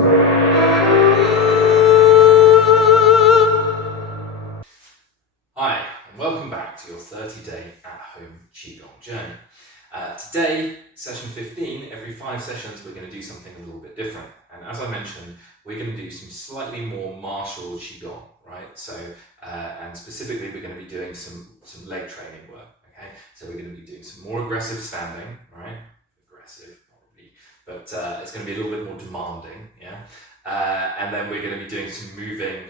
Hi, and welcome back to your 30-day at-home Qi Gong Journey. Today, session 15, every 5 sessions we're going to do something a little bit different. And as I mentioned, we're going to do some slightly more martial Qi Gong, right? So, and specifically we're going to be doing some leg training work, okay? So we're going to be doing some more aggressive standing, right? Aggressive, probably, but it's going to be a little bit more demanding, yeah? And then we're going to be doing some moving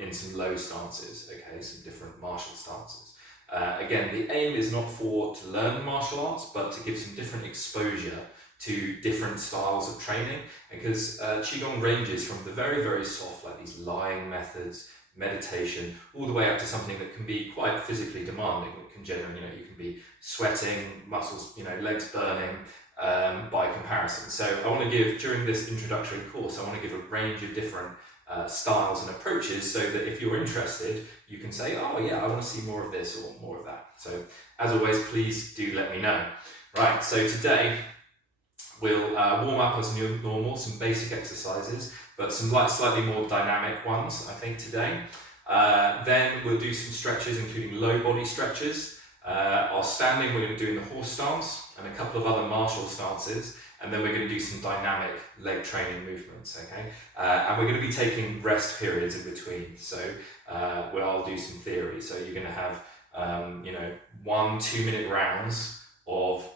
in some low stances, okay, some different martial stances. Again, the aim is not to learn martial arts, but to give some different exposure to different styles of training, because Qigong ranges from the very, very soft, like these lying methods, meditation, all the way up to something that can be quite physically demanding. It can generally, you can be sweating, muscles, legs burning, by comparison. So I want to give, during this introductory course, I want to give a range of different styles and approaches, so that if you're interested, you can say, oh yeah, I want to see more of this or more of that. So as always, please do let me know. Right, so today we'll warm up as normal, some basic exercises, but some slightly more dynamic ones, I think, today. Then we'll do some stretches, including low body stretches. Our standing, we're going to do in the horse stance, and a couple of other martial stances, and then we're going to do some dynamic leg training movements, okay? And we're going to be taking rest periods in between, so I'll do some theory. So you're going to have 1-2 minute rounds of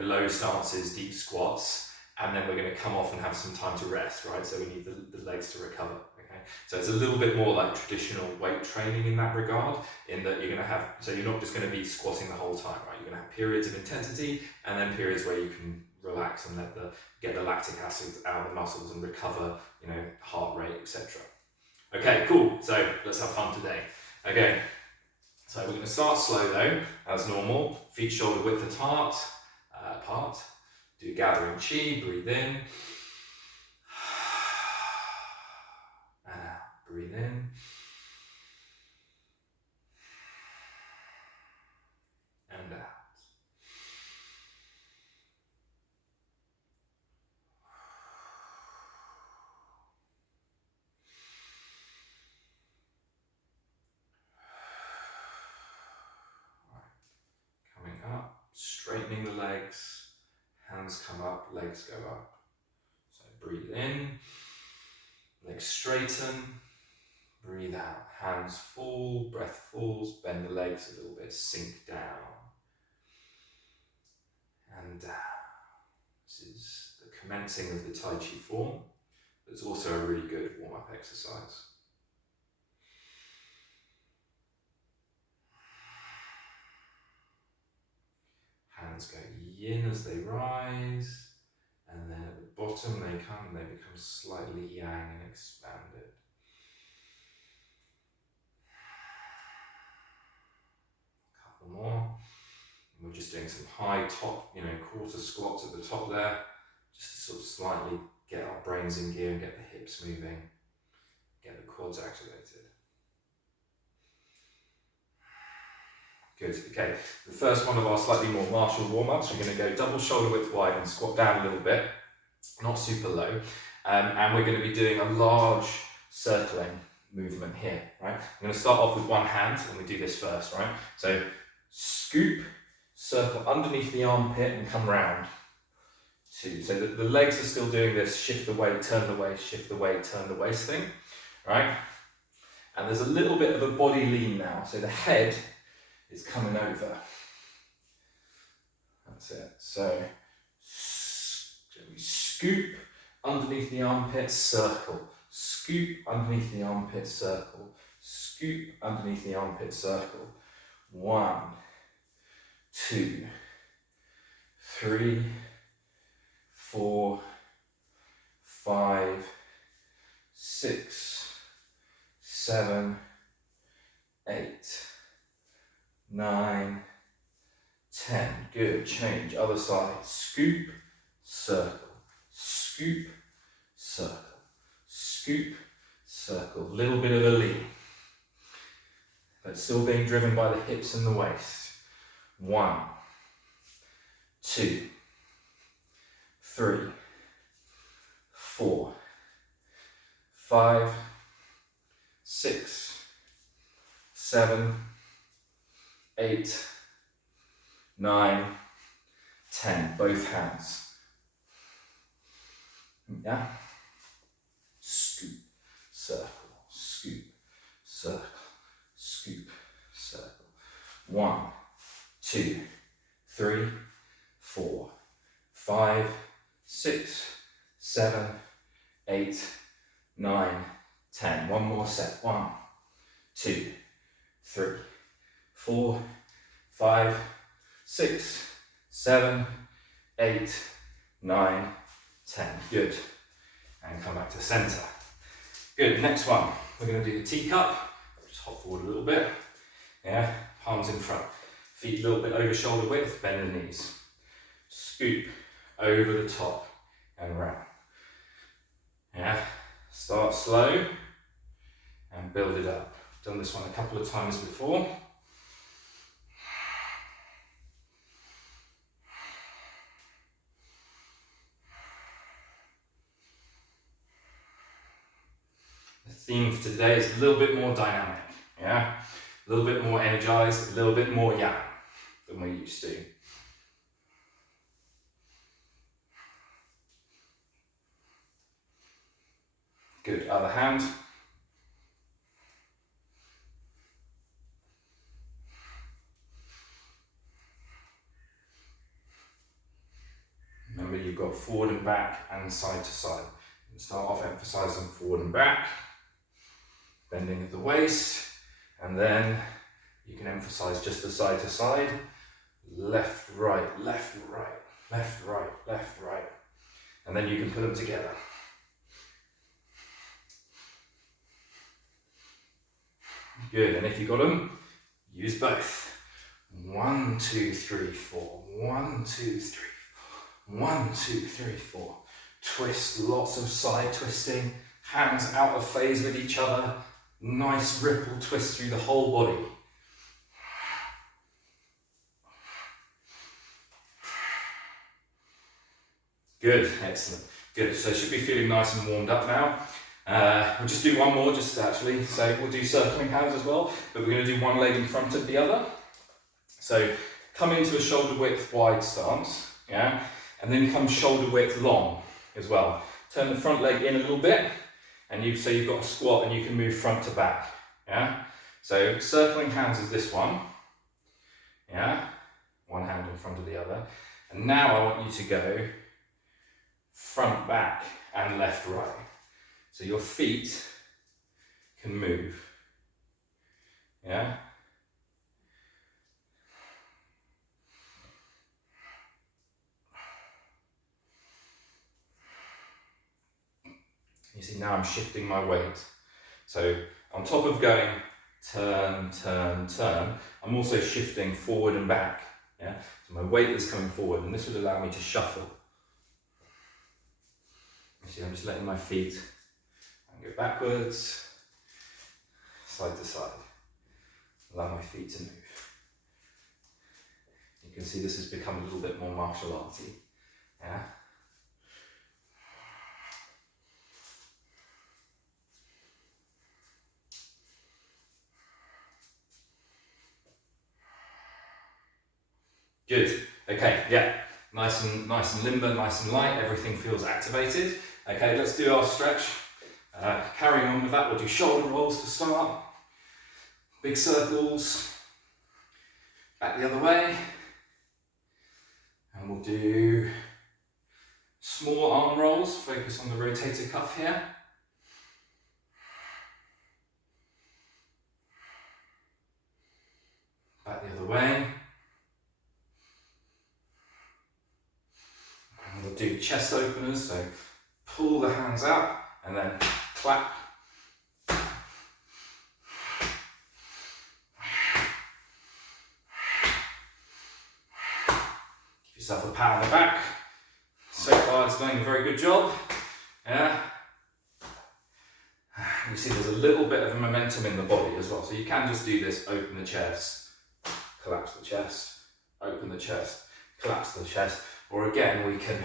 low stances, deep squats, and then we're going to come off and have some time to rest, right? So we need the legs to recover, okay? So it's a little bit more like traditional weight training in that regard, in that you're going to have, so you're not just going to be squatting the whole time, right? You're going to have periods of intensity and then periods where you can relax and get the lactic acid out of the muscles and recover, heart rate, etc. Okay, cool. So let's have fun today. Okay, so we're going to start slow though, as normal. Feet shoulder width apart. Do gathering Qi, breathe in. And out, breathe in. And out. Coming up, straightening the legs. Hands come up, legs go up. So breathe in, legs straighten, breathe out. Hands fall, breath falls, bend the legs a little bit, sink down and down. This is the commencing of the Tai Chi form, but it's also a really good warm-up exercise. Hands go yin as they rise, and then at the bottom they become slightly yang and expanded. A couple more. And we're just doing some high top, quarter squats at the top there, just to sort of slightly get our brains in gear and get the hips moving, get the quads activated. Good, okay. The first one of our slightly more martial warm-ups, we're going to go double shoulder width wide and squat down a little bit, not super low. And we're going to be doing a large circling movement here, right? I'm going to start off with one hand, and we do this first, right? So scoop, circle underneath the armpit and come round. 2. So the legs are still doing this shift the weight, turn the waist, shift the weight, turn the waist thing, right? And there's a little bit of a body lean now. So the head is coming over. That's it. So we scoop underneath the armpit, circle. Scoop underneath the armpit, circle. Scoop underneath the armpit, circle. 1, 2, 3, 4, 5, 6, 7, 8, 9, 10. Good. Change. Other side. Scoop, circle. Scoop, circle. Scoop, circle. Little bit of a lean, but still being driven by the hips and the waist. 1, 2, 3, 4, 5, 6, 7, 8, 9, 10. Both hands. Yeah? Scoop, circle, scoop, circle, scoop, circle. 1, 2, 3, 4, 5, 6, 7, 8, 9, 10. One more set. 1, 2, 3, 4, 5, 6, 7, 8, 9, 10. Good. And come back to center. Good. Next one. We're going to do the teacup. Just hop forward a little bit. Yeah. Palms in front. Feet a little bit over shoulder width. Bend the knees. Scoop over the top and round. Yeah. Start slow and build it up. Done this one a couple of times before. The theme for today is a little bit more dynamic, yeah? A little bit more energized, a little bit more yang than we're used to. Good, other hand. Remember, you've got forward and back and side to side. Start off emphasizing forward and back, bending at the waist, and then you can emphasize just the side to side, left, right, left, right, left, right, left, right, and then you can put them together. Good, and if you've got them, use both. 1, 2, 3, 4. 1, 2, 3, 4. 1, 2, 3, 4. Twist, lots of side twisting, hands out of phase with each other. Nice ripple twist through the whole body. Good, excellent. Good, so should be feeling nice and warmed up now. We'll just do one more, so we'll do circling hands as well, but we're going to do one leg in front of the other. So come into a shoulder width wide stance, yeah, and then come shoulder width long as well. Turn the front leg in a little bit, and you've got a squat and you can move front to back, yeah. So circling hands is this one, yeah, one hand in front of the other, and now I want you to go front, back, and left, right. So your feet can move, yeah? You see, now I'm shifting my weight. So on top of going turn, turn, turn, I'm also shifting forward and back, yeah? So my weight is coming forward, and this would allow me to shuffle. You see, I'm just letting my feet go backwards, side to side. Allow my feet to move. You can see this has become a little bit more martial arty. Yeah. Good. Okay. Yeah. Nice and limber, nice and light. Everything feels activated. Okay. Let's do our stretch. Carrying on with that, we'll do shoulder rolls to start. Big circles. Back the other way. And we'll do small arm rolls. Focus on the rotator cuff here. Back the other way. And we'll do chest openers. So pull the hands out and then clap. Give yourself a pat on the back. So far it's doing a very good job. Yeah. You see there's a little bit of momentum in the body as well. So you can just do this, open the chest, collapse the chest, open the chest, collapse the chest. Or again, we can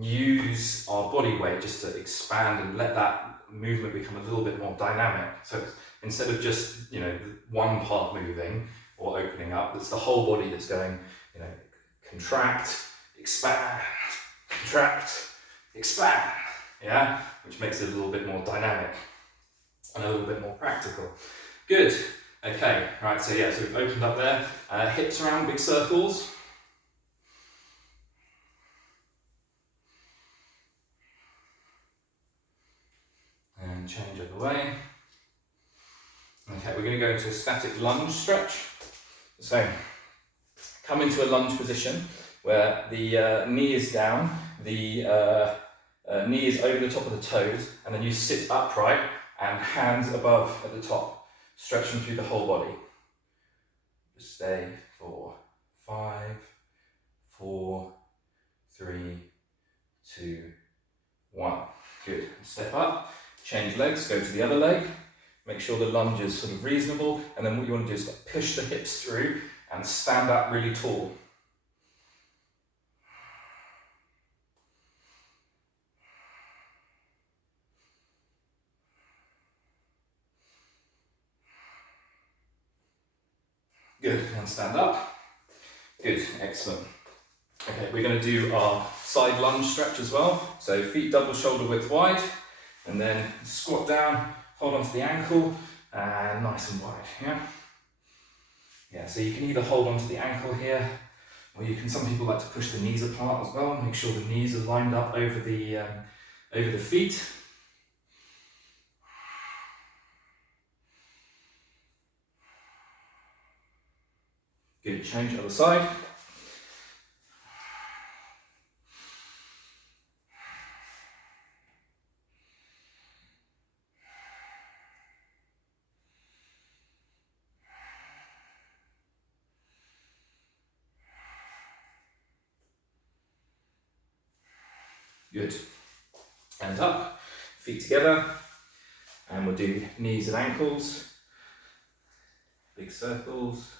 use our body weight just to expand and let that movement become a little bit more dynamic. So instead of just, one part moving or opening up, it's the whole body that's going, contract, expand, contract, expand, yeah? Which makes it a little bit more dynamic and a little bit more practical. Good. Okay, right, so we've opened up there. Hips around big circles. And change other way. Okay, we're going to go into a static lunge stretch. So, come into a lunge position where the knee is down, the knee is over the top of the toes, and then you sit upright and hands above at the top, stretching through the whole body. Just stay for 5, 4, 3, 2, 1. Good. Step up, change legs, go to the other leg. Make sure the lunge is sort of reasonable, and then what you want to do is push the hips through and stand up really tall. Good, and stand up. Good, excellent. Okay, we're going to do our side lunge stretch as well. So feet double shoulder width wide, and then squat down, hold onto the ankle, and nice and wide, yeah? Yeah, so you can either hold onto the ankle here, or you can, some people like to push the knees apart as well, make sure the knees are lined up over the feet. Good, change other side. Good. Hands up, feet together, and we'll do knees and ankles, big circles,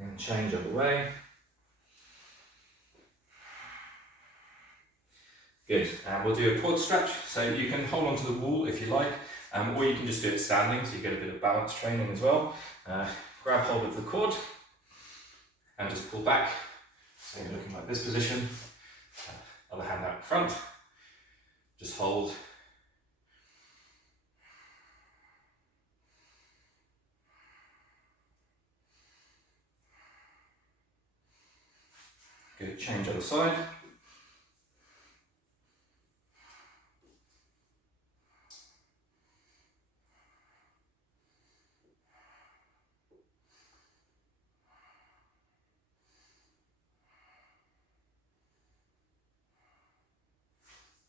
and change other way. Good, and we'll do a quad stretch, so you can hold onto the wall if you like, or you can just do it standing, so you get a bit of balance training as well. Grab hold of the quad, and just pull back. So you're looking like this position, other hand out in front, just hold. Good, change other side.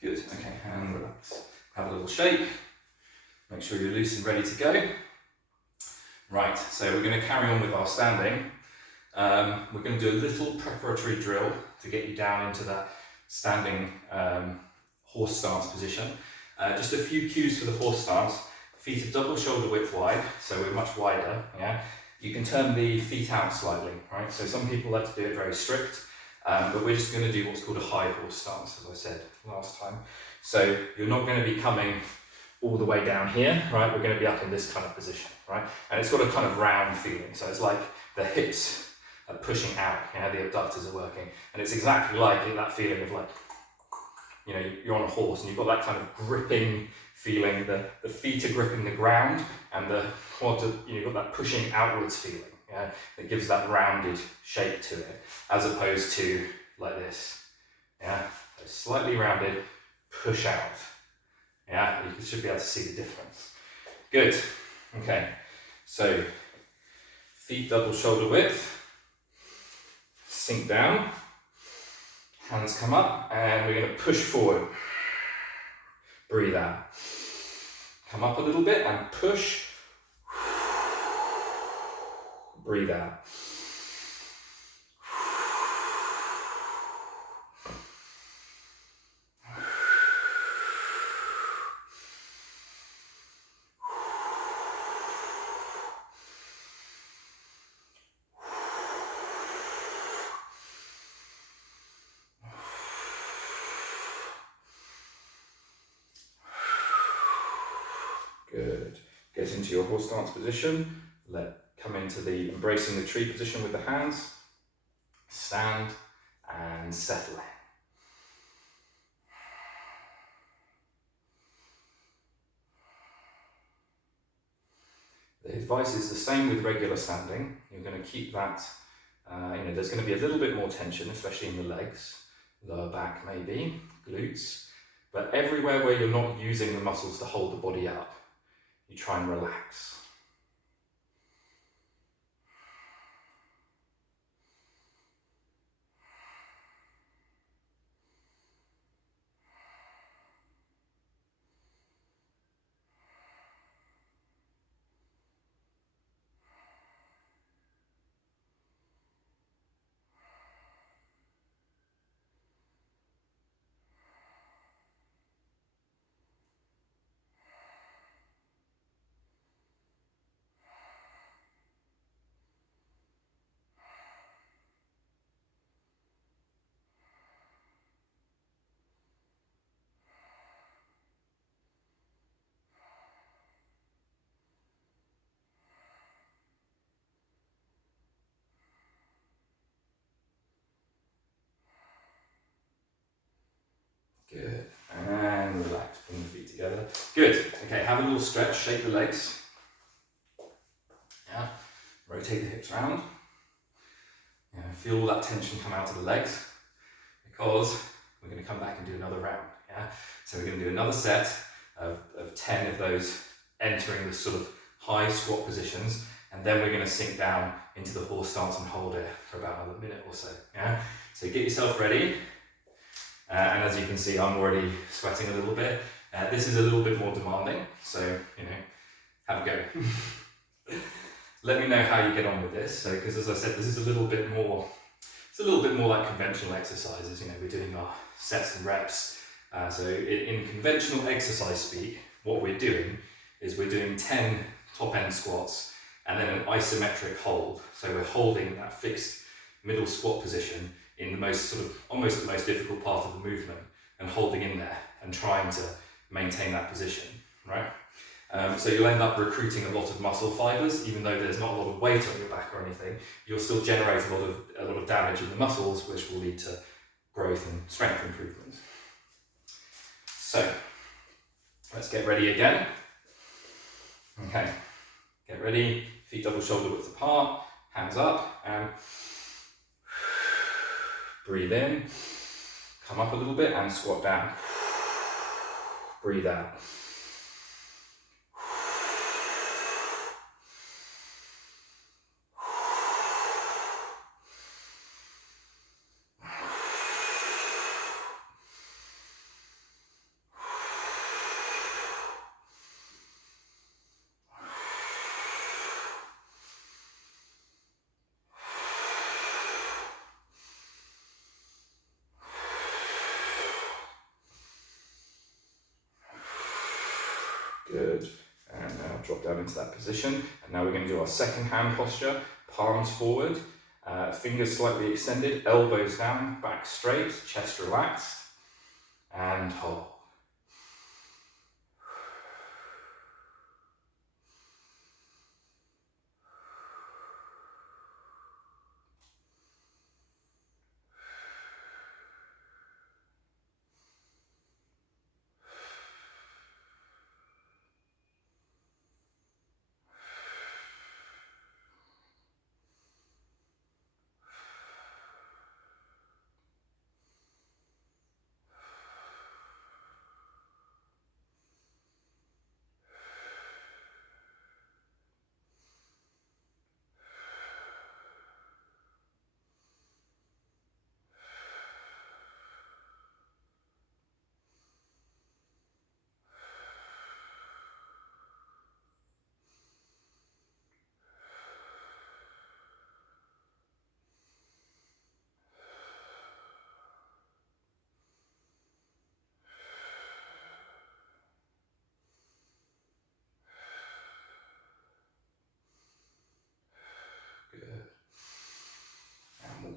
Good, okay, and relax. Have a little shake. Make sure you're loose and ready to go. Right, so we're going to carry on with our standing. We're going to do a little preparatory drill to get you down into that standing horse stance position. Just a few cues for the horse stance. Feet are double shoulder width wide, so we're much wider, yeah? You can turn the feet out slightly, right? So some people like to do it very strict, but we're just going to do what's called a high horse stance, as I said last time. So you're not going to be coming all the way down here, right? We're going to be up in this kind of position, right? And it's got a kind of round feeling, so it's like the hips are pushing out, yeah? The abductors are working, and it's exactly like that feeling of like, you know, you're on a horse and you've got that kind of gripping feeling, the feet are gripping the ground, and the quads are, you've got that pushing outwards feeling, yeah? That gives that rounded shape to it, as opposed to like this, yeah? So slightly rounded, push out, yeah? You should be able to see the difference. Good, okay, so feet double shoulder width, sink down, hands come up, and we're going to push forward. Breathe out. Come up a little bit and push. Breathe out. get into your horse stance position, come into the embracing the tree position with the hands, stand and settle in. The advice is the same with regular standing. You're going to keep that, there's going to be a little bit more tension, especially in the legs, lower back maybe, glutes, but everywhere where you're not using the muscles to hold the body up, you try and relax. Good, and relax, bring the feet together. Good, okay, have a little stretch, shake the legs. Yeah, rotate the hips around. Yeah, feel all that tension come out of the legs, because we're going to come back and do another round. Yeah, so we're going to do another set of 10 of those entering the sort of high squat positions, and then we're going to sink down into the horse stance and hold it for about another minute or so. Yeah, so get yourself ready. And as you can see, I'm already sweating a little bit. This is a little bit more demanding, so, have a go. Let me know how you get on with this. So, because as I said, this is a little bit more, like conventional exercises. We're doing our sets and reps. So in conventional exercise speak, what we're doing is we're doing 10 top end squats and then an isometric hold. So we're holding that fixed middle squat position in the most almost the most difficult part of the movement, and holding in there and trying to maintain that position, right? So you'll end up recruiting a lot of muscle fibers, even though there's not a lot of weight on your back or anything. You'll still generate a lot of damage in the muscles, which will lead to growth and strength improvements. So let's get ready again. Okay, get ready, feet double shoulder width apart, hands up, and breathe in, come up a little bit and squat down. Breathe out. Good, and now drop down into that position. And now we're going to do our second hand posture, palms forward, fingers slightly extended, elbows down, back straight, chest relaxed, and hold.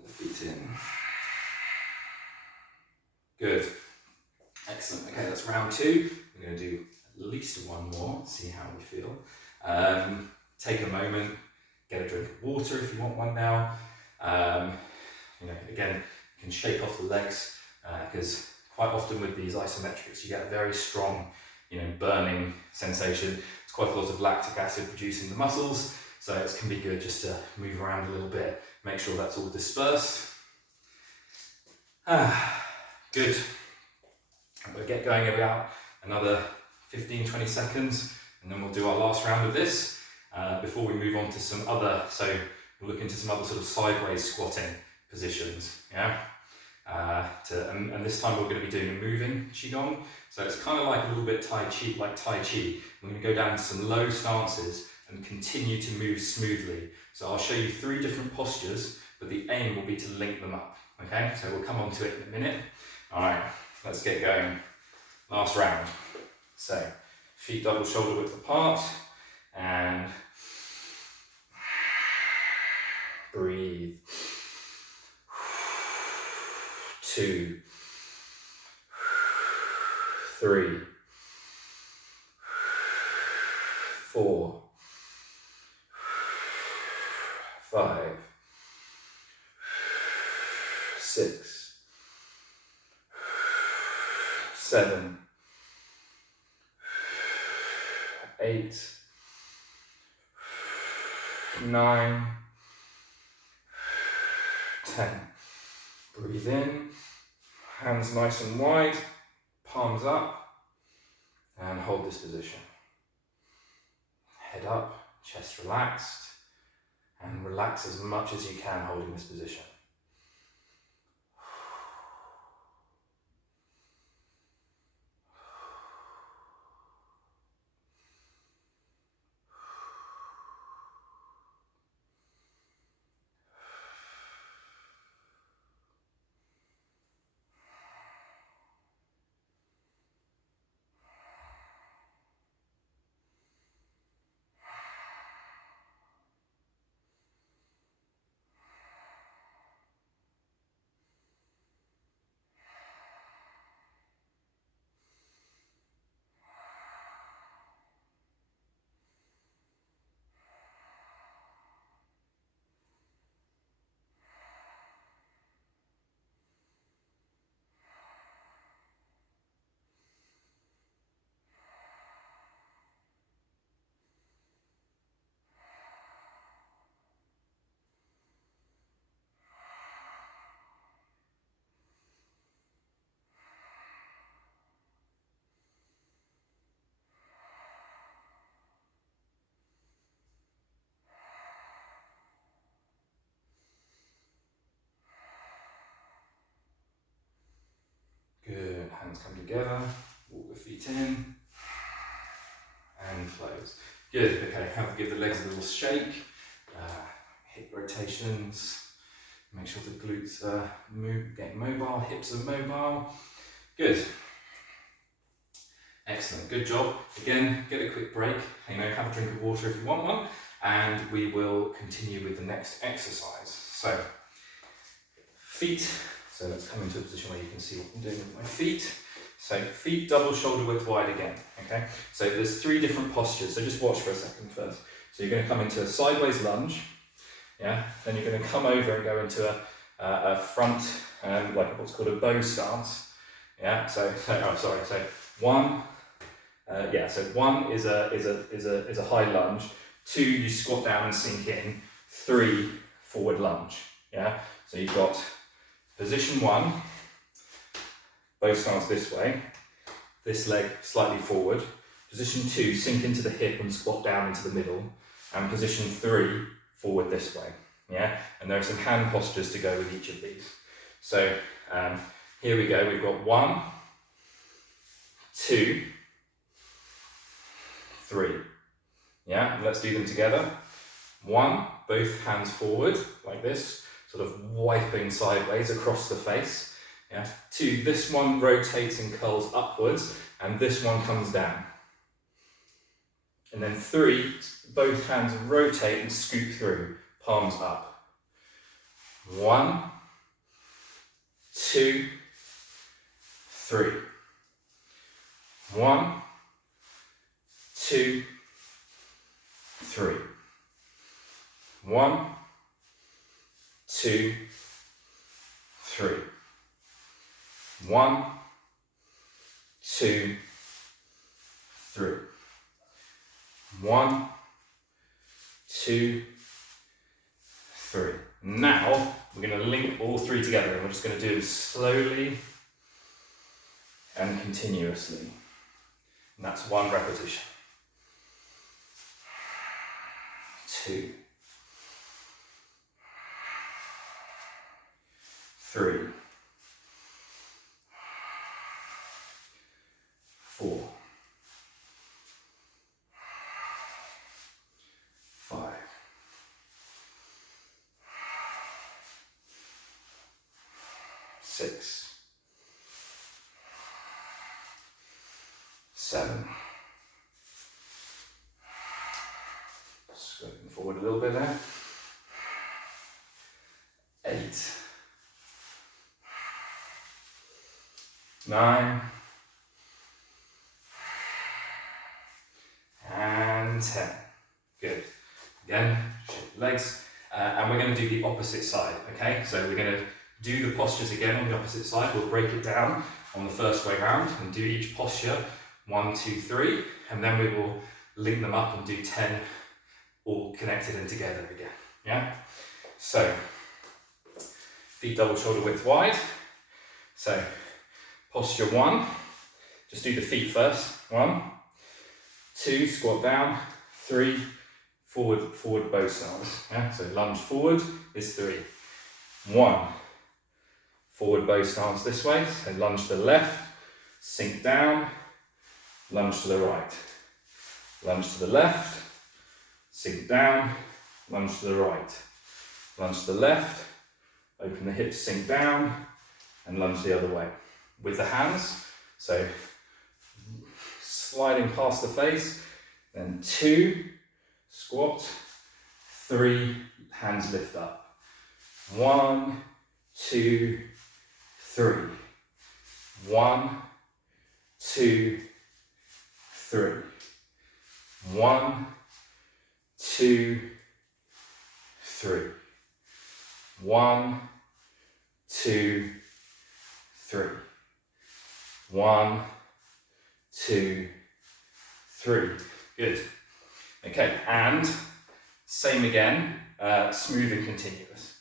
Feet in. Good. Excellent. Okay, that's round two. We're going to do at least one more, see how we feel. Take a moment, get a drink of water if you want one now. Again, you can shake off the legs because quite often with these isometrics you get a very strong, burning sensation. It's quite a lot of lactic acid produced in the muscles, so it can be good just to move around a little bit, make sure that's all dispersed. Good. We'll get going about another 15-20 seconds, and then we'll do our last round of this before we move on to some other, so we'll look into some other sort of sideways squatting positions, yeah? And this time we're going to be doing a moving Qigong, so it's kind of like a little bit Tai Chi, like Tai Chi. We're going to go down to some low stances and continue to move smoothly. So I'll show you 3 different postures, but the aim will be to link them up, okay? So we'll come on to it in a minute. All right, let's get going. Last round. So, feet double shoulder width apart, and breathe. 2, 3, 4, 5, 6, 7, 8, 9, 10. Breathe in, hands nice and wide, palms up, and hold this position. Head up, chest relaxed, and relax as much as you can holding this position. Good, hands come together, walk the feet in, and close. Good, okay, give the legs a little shake, hip rotations, make sure the glutes are getting mobile, hips are mobile. Good. Excellent, good job. Again, get a quick break, have a drink of water if you want one, and we will continue with the next exercise. So, feet. So let's come into a position where you can see what I'm doing with my feet. So feet double shoulder width wide again, okay? So there's 3 different postures, so just watch for a second first. So you're going to come into a sideways lunge, yeah? Then you're going to come over and go into a front, like what's called a bow stance, yeah? So one, so 1 is a high lunge, 2 you squat down and sink in, 3 forward lunge, yeah? So you've got position 1, bow stance this way, this leg slightly forward. Position 2, sink into the hip and squat down into the middle. And position 3, forward this way. Yeah, and there are some hand postures to go with each of these. So here we go. We've got 1, 2, 3. Yeah, let's do them together. 1, both hands forward like this, sort of wiping sideways across the face. Yeah. 2, this one rotates and curls upwards, and this one comes down. And then 3, both hands rotate and scoop through, palms up. 1, 2, 3. 1, 2, 3. 1, 2, 3. 1, 2, 3. 1, 2, 3. Now we're going to link all 3 together, and we're just going to do them slowly and continuously. And that's 1 repetition. 2, 3, 4, 5, 6, 7. Scoping forward a little bit there. 8, 9, and 10. Good. Again, shake the legs. And we're going to do the opposite side, okay? So we're going to do the postures again on the opposite side. We'll break it down on the first way round and do each posture 1, 2, 3, and then we will link them up and do 10 all connected and together again, yeah? So, feet double shoulder width wide. So, posture 1, just do the feet first. 1, 2, squat down. 3, forward bow styles. Yeah? So lunge forward is 3. 1, forward bow styles this way. So lunge to the left, sink down, lunge to the right. Lunge to the left, sink down, lunge to the right. Lunge to the left, open the hips, sink down, and lunge the other way. With the hands, so sliding past the face, then 2, squat, 3, hands lift up. 1, 2, 3. 1, 2, 3. 1, 2, 3. 1, 2, 3. 1, 2, 3. Good. Okay, and same again, smooth and continuous.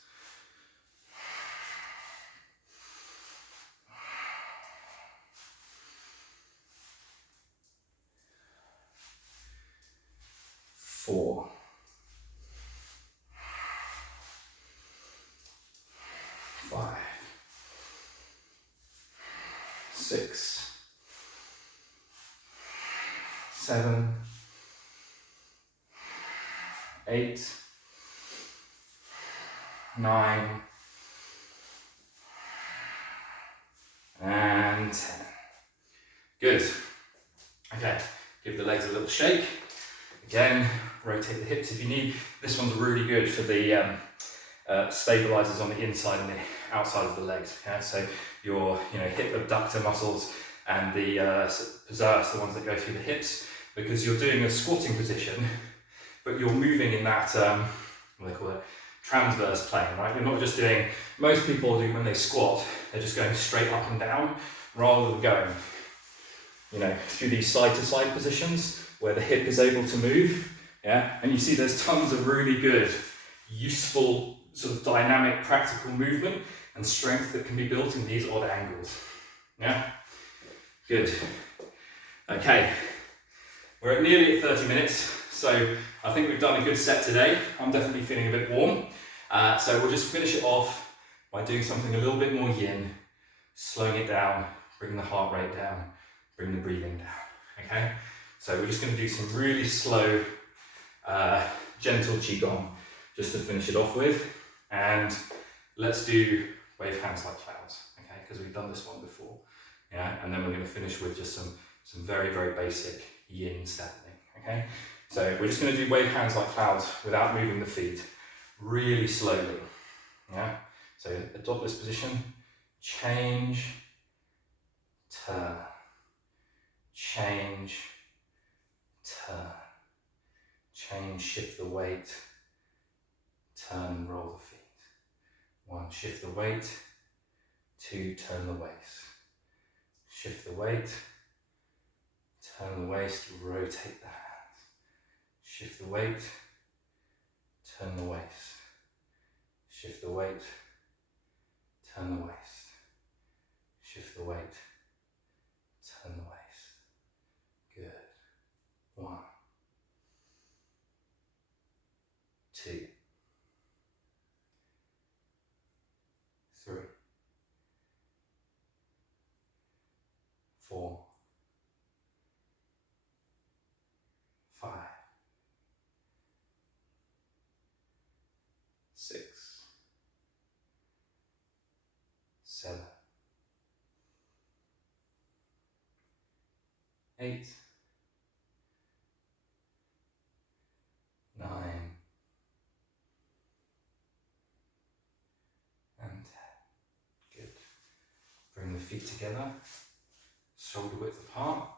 Four. 5. 6. 7. 8. 9. And 10. Good. Okay, give the legs a little shake. Again, rotate the hips if you need. This one's really good for the stabilizers on the inside and the outside of the legs. Yeah? So your hip abductor muscles and the psoas, the ones that go through the hips, because you're doing a squatting position, but you're moving in that, what do they call it, transverse plane, right? You're not just doing, most people do when they squat, they're just going straight up and down, rather than going, through these side-to-side positions where the hip is able to move, yeah? And you see there's tons of really good, useful, sort of dynamic, practical movement and strength that can be built in these odd angles, yeah? Good. Okay, we're at nearly at 30 minutes, so I think we've done a good set today. I'm definitely feeling a bit warm. So we'll just finish it off by doing something a little bit more yin, slowing it down, bring the heart rate down, bring the breathing down, okay? So we're just going to do some really slow, gentle Qigong just to finish it off with. And let's do wave hands like clouds, okay? Because we've done this one before, yeah? And then we're going to finish with just some very, very basic yin standing, okay? So we're just going to do wave hands like clouds without moving the feet, really slowly, yeah? So adopt this position, change, turn, change, turn, change, shift the weight, turn, roll the feet. 1, shift the weight. 2, turn the waist. Shift the weight, turn the waist, rotate the hands. Shift the weight, turn the waist. Shift the weight, turn the waist. Shift the weight, turn the waist. Good. 1, 2, 3, 4, 5, 6, 7, 8, 9, and 10. Good. Bring the feet together, shoulder width apart,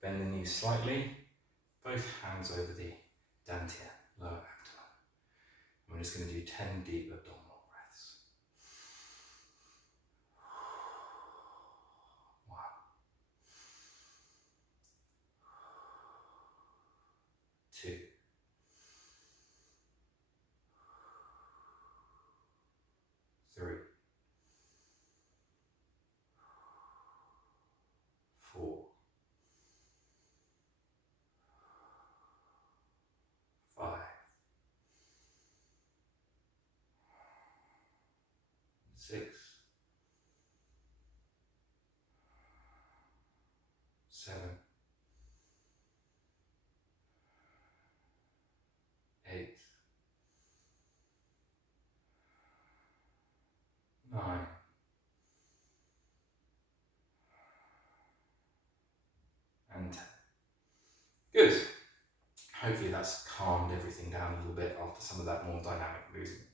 bend the knees slightly, both hands over the dantian, lower abdomen. And we're just going to do 10 deep abdominal breaths. 1, 2, 3, 4, 5, 6, 7, 8, 9, and 10. Good. Hopefully that's calmed everything down a little bit after some of that more dynamic movement.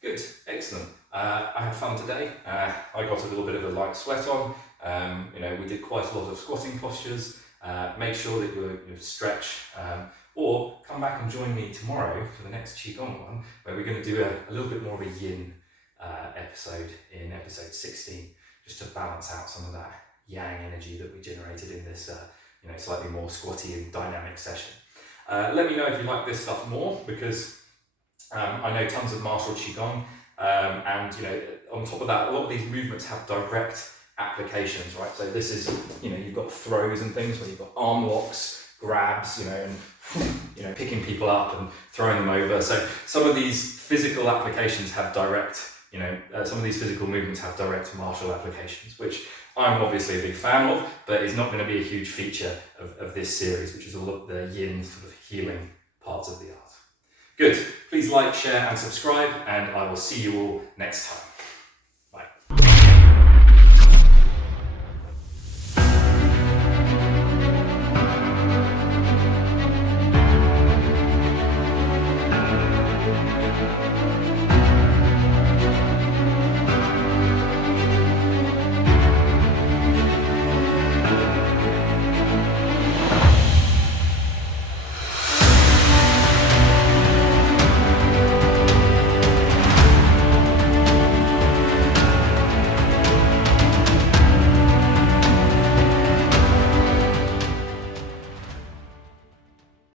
Good, excellent. I had fun today. I got a little bit of a light sweat on. We did quite a lot of squatting postures. Make sure that you stretch, or come back and join me tomorrow for the next Qigong one, where we're going to do a little bit more of a yin episode in episode 16, just to balance out some of that yang energy that we generated in this slightly more squatty and dynamic session. Let me know if you like this stuff more, because I know tons of martial Qigong, and on top of that, a lot of these movements have direct applications, right? So this is, you've got throws and things where you've got arm locks, grabs, and picking people up and throwing them over. So some of these physical applications have direct, some of these physical movements have direct martial applications, which I'm obviously a big fan of, but is not going to be a huge feature of this series, which is all of the yin sort of healing parts of the art. Good. Please like, share and subscribe, and I will see you all next time.